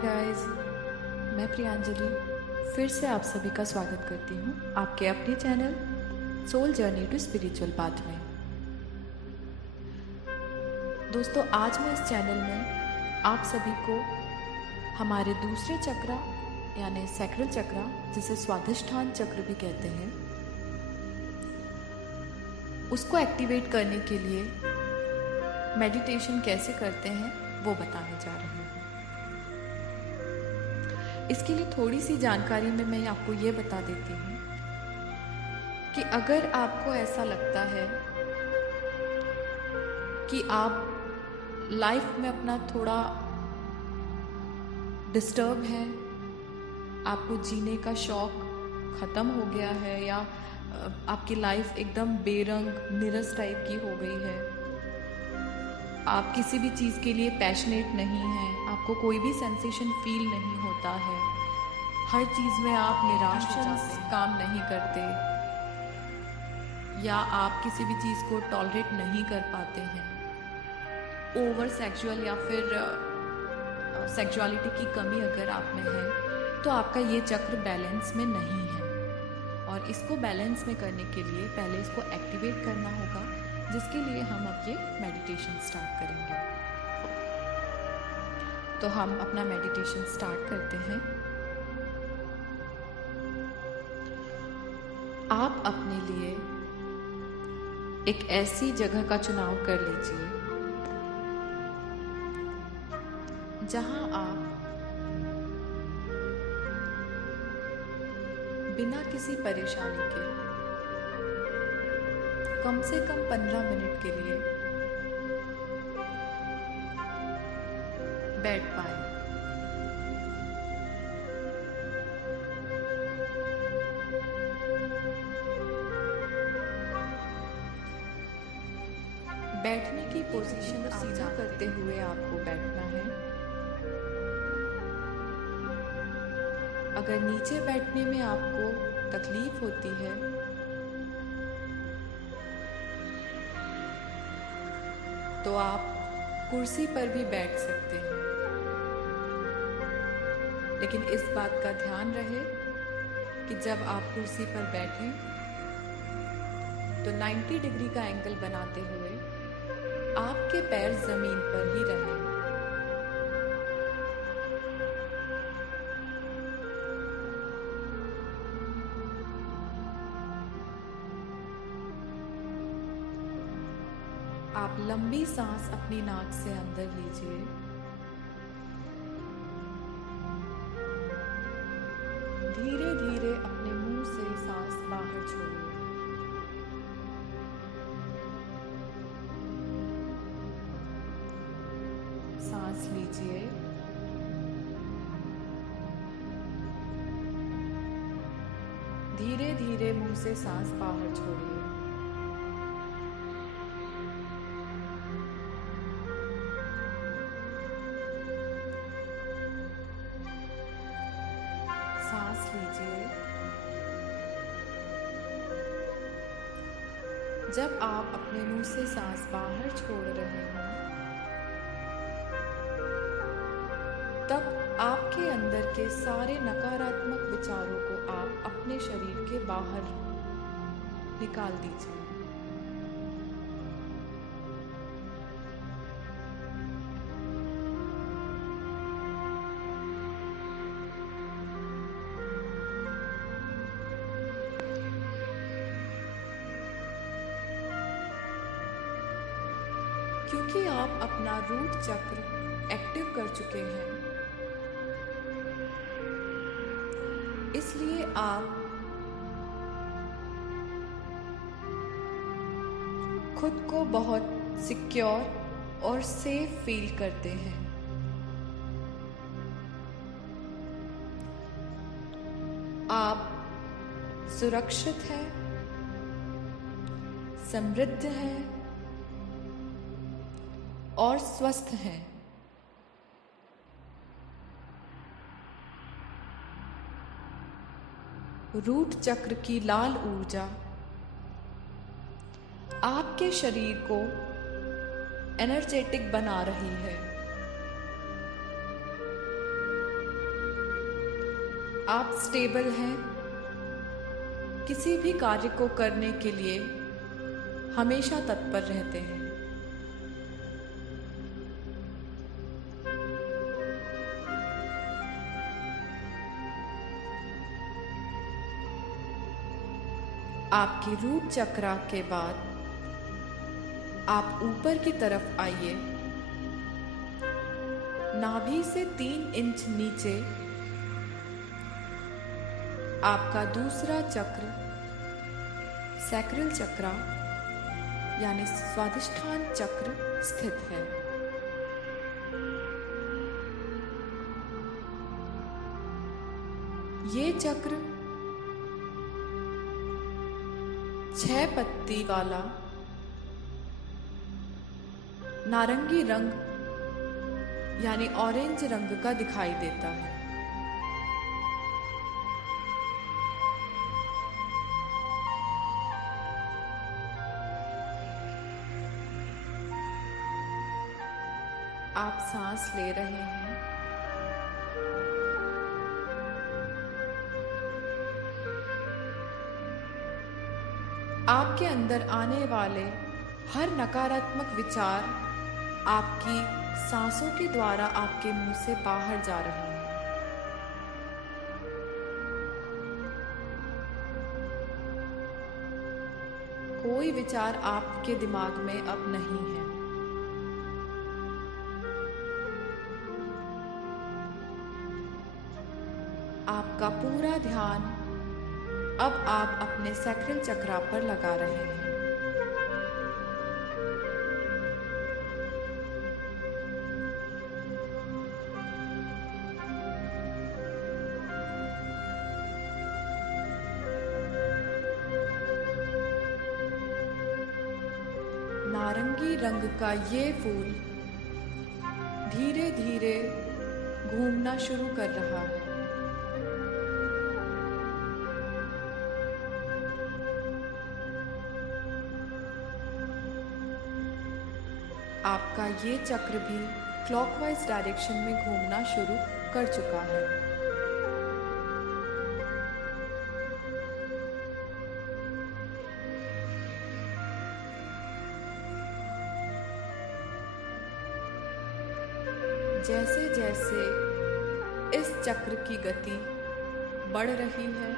Guys, मैं प्रियांजलि फिर से आप सभी का स्वागत करती हूँ आपके अपने channel soul journey to spiritual path में। दोस्तों, आज मैं इस चैनल में आप सभी को हमारे दूसरे चक्रा यानी सैक्रल चक्रा, जिसे स्वाधिष्ठान चक्र भी कहते हैं, उसको एक्टिवेट करने के लिए मेडिटेशन कैसे करते हैं वो बताने जा रही हूँ। इसके लिए थोड़ी सी जानकारी में मैं आपको ये बता देती हूँ कि अगर आपको ऐसा लगता है कि आप लाइफ में अपना थोड़ा डिस्टर्ब है, आपको जीने का शौक ख़त्म हो गया है या आपकी लाइफ एकदम बेरंग निरस टाइप की हो गई है, आप किसी भी चीज़ के लिए पैशनेट नहीं हैं, आपको कोई भी सेंसेशन फील नहीं होता है, हर चीज़ में आप निराश हो जाते हैं, काम नहीं करते या आप किसी भी चीज़ को टॉलरेट नहीं कर पाते हैं, ओवर सेक्सुअल या फिर सेक्सुअलिटी की कमी अगर आप में है तो आपका ये चक्र बैलेंस में नहीं है। और इसको बैलेंस में करने के लिए पहले इसको एक्टिवेट करना होगा, जिसके लिए हम अब ये मेडिटेशन स्टार्ट करेंगे। तो हम अपना मेडिटेशन स्टार्ट करते हैं। आप अपने लिए एक ऐसी जगह का चुनाव कर लीजिए जहां आप बिना किसी परेशानी के कम से कम 15 मिनट के लिए बैठ पाए। बैठने की पोजीशन सीधा करते हुए आपको बैठना है। अगर नीचे बैठने में आपको तकलीफ होती है तो आप कुर्सी पर भी बैठ सकते हैं, लेकिन इस बात का ध्यान रहे कि जब आप कुर्सी पर बैठें तो 90 डिग्री का एंगल बनाते हुए आपके पैर जमीन पर ही रहें। आप लंबी सांस अपनी नाक से अंदर लीजिए धीरे धीरे अपने मुंह से सांस बाहर छोड़िए। सांस लीजिए, धीरे धीरे मुंह से सांस बाहर छोड़िए। सांस लीजिए। जब आप अपने मुंह से सांस बाहर छोड़ रहे हैं तब आपके अंदर के सारे नकारात्मक विचारों को आप अपने शरीर के बाहर निकाल दीजिए। क्योंकि आप अपना रूट चक्र एक्टिव कर चुके हैं, इसलिए आप खुद को बहुत सिक्योर और सेफ फील करते हैं। आप सुरक्षित हैं, समृद्ध हैं और स्वस्थ हैं। रूट चक्र की लाल ऊर्जा आपके शरीर को एनर्जेटिक बना रही है। आप स्टेबल हैं, किसी भी कार्य को करने के लिए हमेशा तत्पर रहते हैं। आपकी रूट चक्रा के बाद आप ऊपर की तरफ आइए। नाभि से 3 इंच नीचे आपका दूसरा चक्र सैक्रल चक्रा यानी स्वादिष्ठान चक्र स्थित है। ये चक्र 6 पत्ती वाला नारंगी रंग यानी ऑरेंज रंग का दिखाई देता है। आप सांस ले रहे हैं। आपके अंदर आने वाले हर नकारात्मक विचार आपकी सांसों के द्वारा आपके मुंह से बाहर जा रहे हैं। कोई विचार आपके दिमाग में अब नहीं है। आपका पूरा ध्यान अब आप अपने सैक्रल चक्रा पर लगा रहे हैं। नारंगी रंग का ये फूल धीरे धीरे घूमना शुरू कर रहा है। आपका ये चक्र भी क्लॉकवाइज डायरेक्शन में घूमना शुरू कर चुका है। जैसे जैसे इस चक्र की गति बढ़ रही है,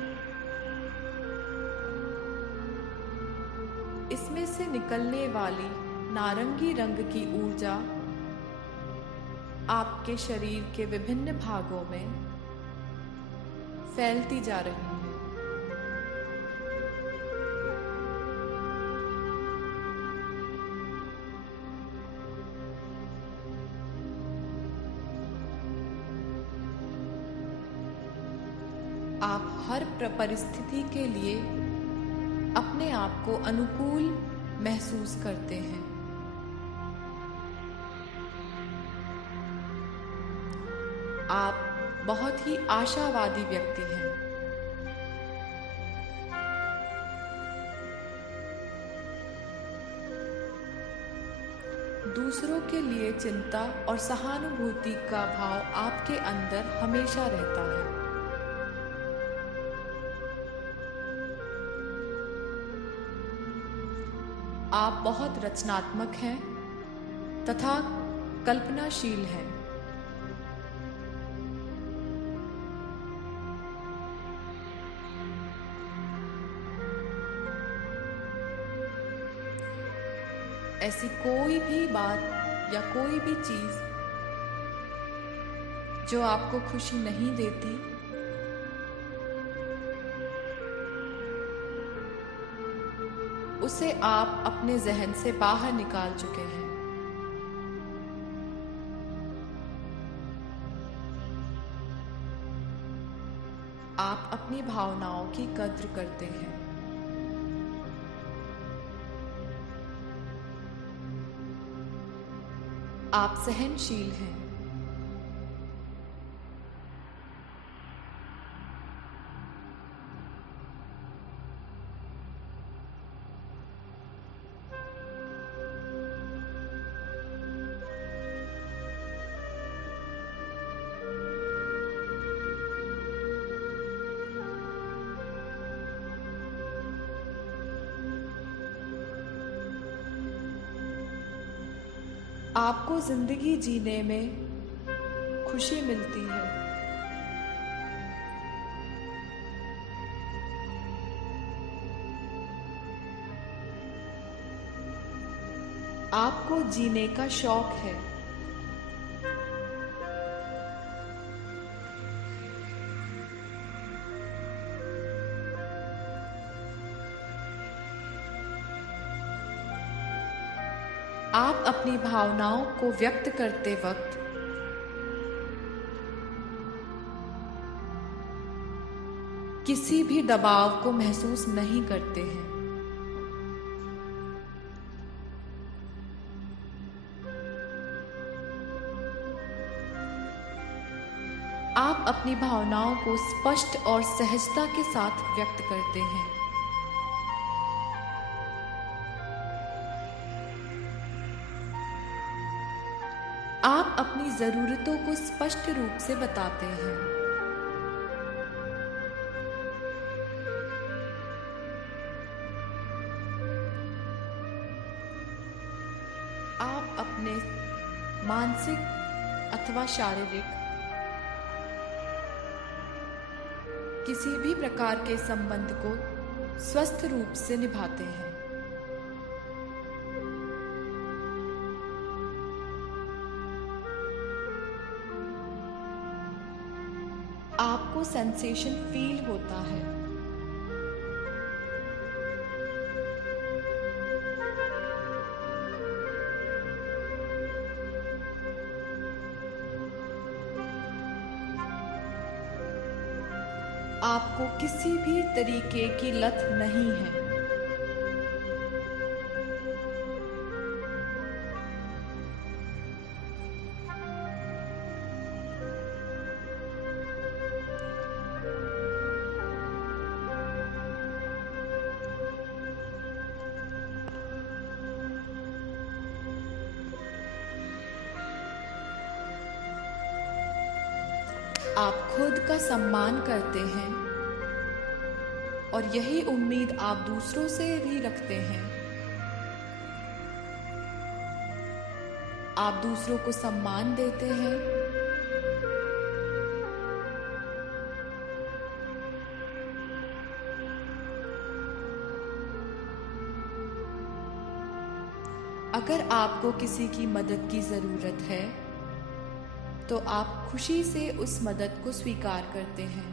इसमें से निकलने वाली नारंगी रंग की ऊर्जा आपके शरीर के विभिन्न भागों में फैलती जा रही है। आप हर परिस्थिति के लिए अपने आप को अनुकूल महसूस करते हैं। आप बहुत ही आशावादी व्यक्ति हैं। दूसरों के लिए चिंता और सहानुभूति का भाव आपके अंदर हमेशा रहता है। आप बहुत रचनात्मक हैं तथा कल्पनाशील हैं। ऐसी कोई भी बात या कोई भी चीज जो आपको खुशी नहीं देती, उसे आप अपने जहन से बाहर निकाल चुके हैं। आप अपनी भावनाओं की कद्र करते हैं। आप सहनशील हैं। आपको जिंदगी जीने में खुशी मिलती है। आपको जीने का शौक है। आप अपनी भावनाओं को व्यक्त करते वक्त किसी भी दबाव को महसूस नहीं करते हैं। आप अपनी भावनाओं को स्पष्ट और सहजता के साथ व्यक्त करते हैं। आप अपनी जरूरतों को स्पष्ट रूप से बताते हैं। आप अपने मानसिक अथवा शारीरिक किसी भी प्रकार के संबंध को स्वस्थ रूप से निभाते हैं। आपको सेंसेशन फील होता है। आपको किसी भी तरीके की लत नहीं है। आप खुद का सम्मान करते हैं और यही उम्मीद आप दूसरों से भी रखते हैं। आप दूसरों को सम्मान देते हैं। अगर आपको किसी की मदद की जरूरत है तो आप खुशी से उस मदद को स्वीकार करते हैं।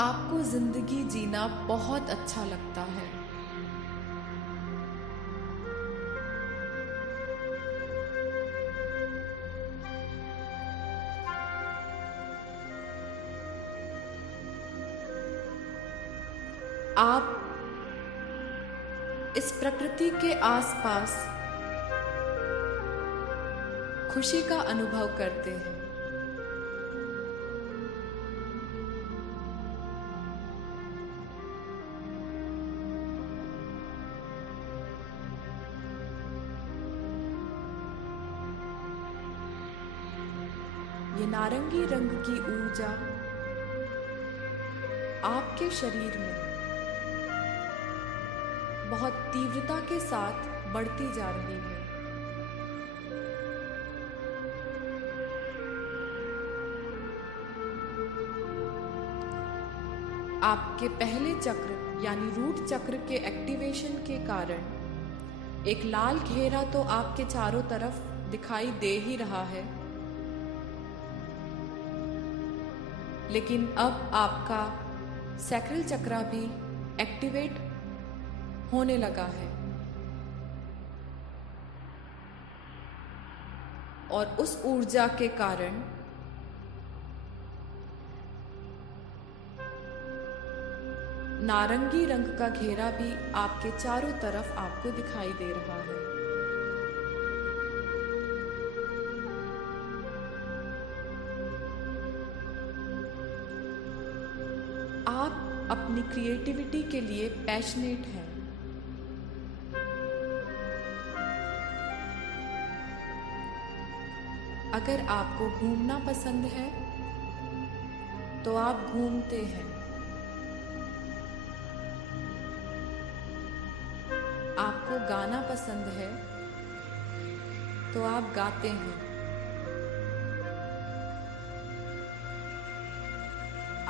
आपको जिंदगी जीना बहुत अच्छा लगता है। आप इस प्रकृति के आसपास खुशी का अनुभव करते हैं। ये नारंगी रंग की ऊर्जा आपके शरीर में बहुत तीव्रता के साथ बढ़ती जा रही है। आपके पहले चक्र यानी रूट चक्र के एक्टिवेशन के कारण एक लाल घेरा तो आपके चारों तरफ दिखाई दे ही रहा है, लेकिन अब आपका सैक्रल चक्र भी एक्टिवेट होने लगा है और उस ऊर्जा के कारण नारंगी रंग का घेरा भी आपके चारों तरफ आपको दिखाई दे रहा है। आप अपनी क्रिएटिविटी के लिए पैशनेट हैं। अगर आपको घूमना पसंद है तो आप घूमते हैं। आपको गाना पसंद है तो आप गाते हैं।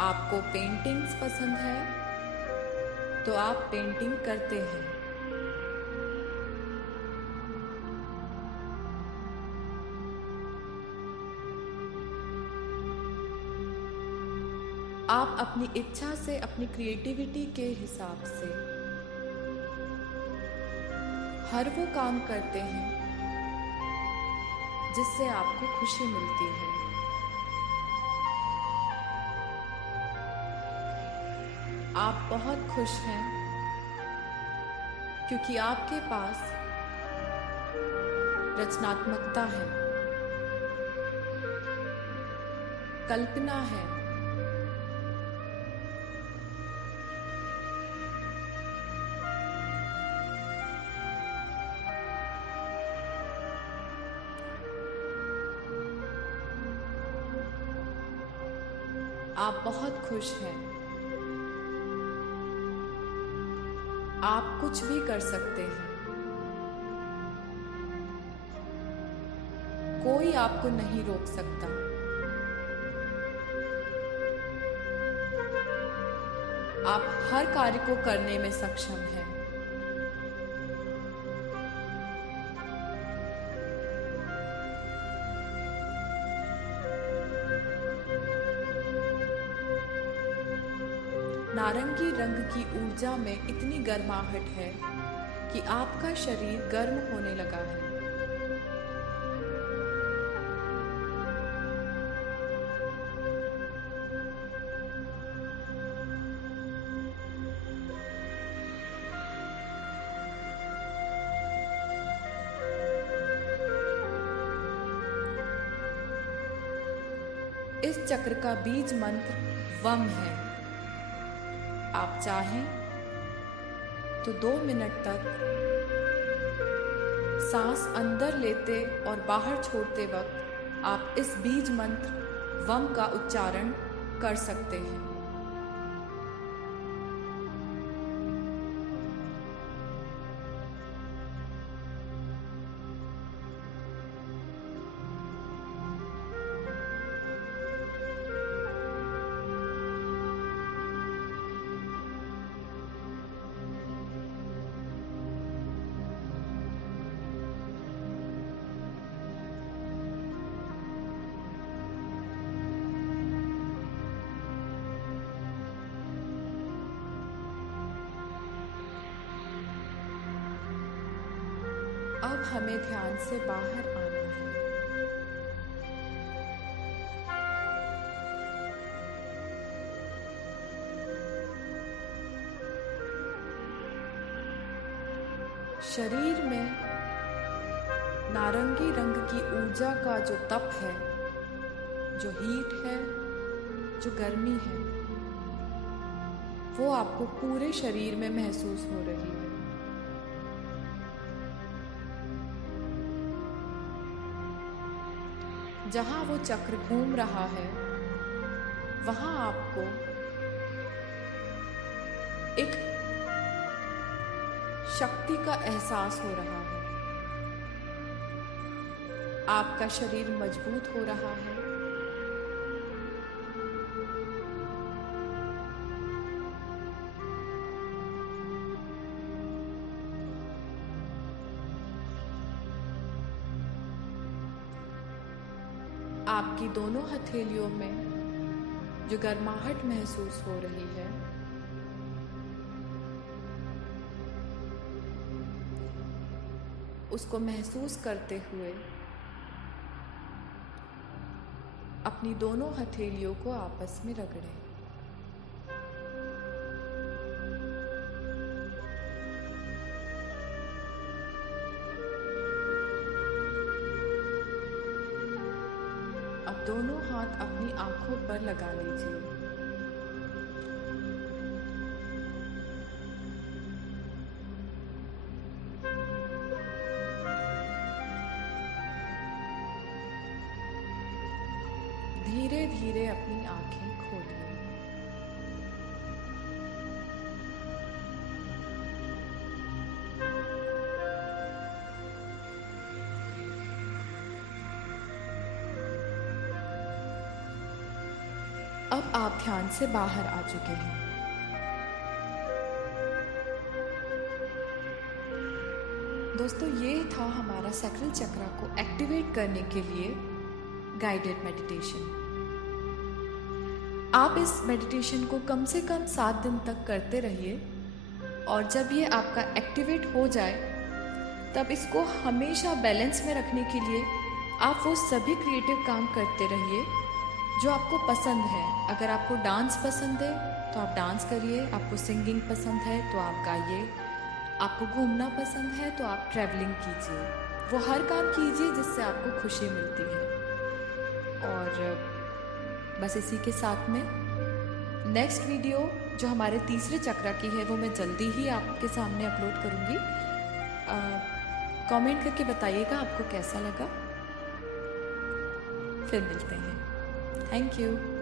आपको पेंटिंग्स पसंद है तो आप पेंटिंग करते हैं। आप अपनी इच्छा से, अपनी क्रिएटिविटी के हिसाब से हर वो काम करते हैं जिससे आपको खुशी मिलती है। आप बहुत खुश हैं क्योंकि आपके पास रचनात्मकता है, कल्पना है। आप बहुत खुश हैं। आप कुछ भी कर सकते हैं। कोई आपको नहीं रोक सकता। आप हर कार्य को करने में सक्षम हैं। नारंगी रंग की ऊर्जा में इतनी गर्माहट है कि आपका शरीर गर्म होने लगा है। इस चक्र का बीज मंत्र वम है। आप चाहें तो 2 मिनट तक सांस अंदर लेते और बाहर छोड़ते वक्त आप इस बीज मंत्र वम का उच्चारण कर सकते हैं। अब हमें ध्यान से बाहर आना है। शरीर में नारंगी रंग की ऊर्जा का जो तप है, जो हीट है, जो गर्मी है, वो आपको पूरे शरीर में महसूस हो रही है। जहां वो चक्र घूम रहा है वहां आपको एक शक्ति का एहसास हो रहा है। आपका शरीर मजबूत हो रहा है। आपकी दोनों हथेलियों में जो गर्माहट महसूस हो रही है, उसको महसूस करते हुए अपनी दोनों हथेलियों को आपस में रगड़ें। अब दोनों हाथ अपनी आंखों पर लगा लीजिए। धीरे धीरे अपनी आंखें खोलिए। अब आप ध्यान से बाहर आ चुके हैं। दोस्तों, ये था हमारा सैक्रल चक्रा को एक्टिवेट करने के लिए गाइडेड मेडिटेशन। आप इस मेडिटेशन को कम से कम 7 दिन तक करते रहिए, और जब ये आपका एक्टिवेट हो जाए तब इसको हमेशा बैलेंस में रखने के लिए आप वो सभी क्रिएटिव काम करते रहिए जो आपको पसंद है। अगर आपको डांस पसंद है तो आप डांस करिए, आपको सिंगिंग पसंद है तो आप गाइए, आपको घूमना पसंद है तो आप ट्रैवलिंग कीजिए। वो हर काम कीजिए जिससे आपको खुशी मिलती है। और बस इसी के साथ में नेक्स्ट वीडियो जो हमारे तीसरे चक्र की है वो मैं जल्दी ही आपके सामने अपलोड करूँगी। कमेंट करके बताइएगा आपको कैसा लगा। फिर मिलते हैं। Thank you.